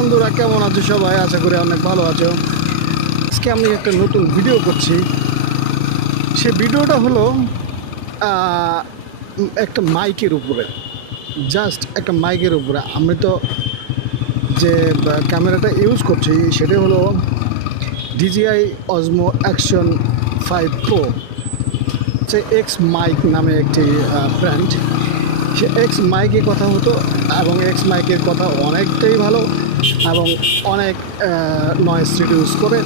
বন্ধুরা, কেমন আছো সবাই? আশা করি অনেক ভালো আছো। আজকে আমি একটা নতুন ভিডিও করছি। সে ভিডিওটা হলো একটা মাইকের উপরে, জাস্ট একটা মাইকের উপরে। আমি তো যে ক্যামেরাটা ইউজ করছি সেটা হলো DJI Osmo Action 5 Pro। সে এক্স মাইক নামে একটি ব্র্যান্ড। সে এক্স মাইকের কথা হতো, এবং এক্স মাইকের কথা অনেকটাই ভালো এবং অনেক নয়েজ রিডিউস করে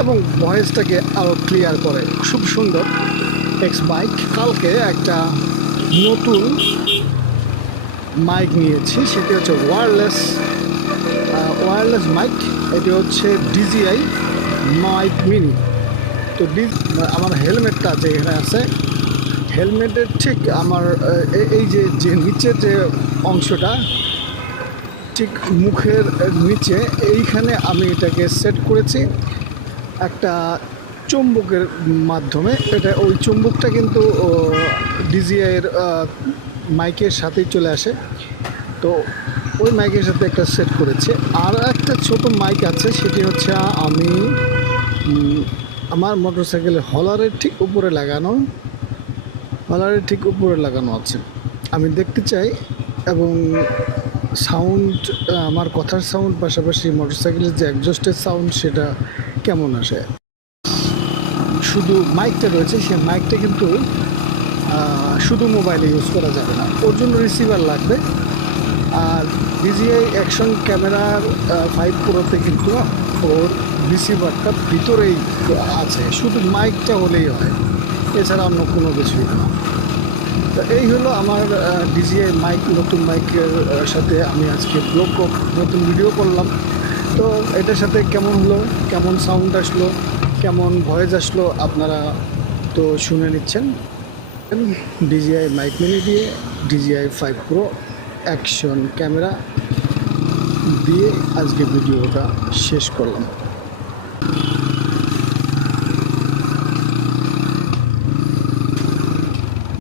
এবং ভয়েসটাকে আরও ক্লিয়ার করে। খুব সুন্দর এক্স মাইক। কালকে একটা নতুন মাইক নিয়েছি, সেটি হচ্ছে ওয়্যারলেস মাইক। এটি হচ্ছে DJI মাইক মিনি। তো আমার হেলমেটটা যে এখানে আছে, হেলমেটের ঠিক আমার এই যে নিচের যে অংশটা, ঠিক মুখের নিচে এইখানে আমি এটাকে সেট করেছি একটা চুম্বকের মাধ্যমে। এটা ওই চুম্বকটা কিন্তু DJI-এর মাইকের সাথেই চলে আসে। তো ওই মাইকের সাথে একটা সেট করেছে। আর একটা ছোট মাইক আছে, সেটি হচ্ছে আমি আমার মোটরসাইকেলের হলারের ঠিক উপরে লাগানো আছে। আমি দেখতে চাই এবং সাউন্ড, আমার কথার সাউন্ড পাশাপাশি মোটরসাইকেলের যে এক্সস্টের সাউন্ড সেটা কেমন আসে। শুধু মাইকটা রয়েছে, সেই মাইকটা কিন্তু শুধু মোবাইলে ইউজ করা যাবে না, ওর জন্য রিসিভার লাগবে। আর DJI অ্যাকশন ক্যামেরার 5 Pro-তে কিন্তু ওর রিসিভারটা ভিতরেই আছে, শুধু মাইকটা হলেই হয়, এছাড়া অন্য কোনো কিছুই না। তো এই হলো আমার DJI মাইক, নতুন মাইকের সাথে আমি আজকে নতুন ভিডিও করলাম। তো এটার সাথে কেমন হলো, কেমন সাউন্ড আসলো, কেমন ভয়েস আসলো, আপনারা তো শুনে নিচ্ছেন। DJI মাইক মিনি দিয়ে DJI 5 Pro অ্যাকশন ক্যামেরা দিয়ে আজকে ভিডিওটা শেষ করলাম।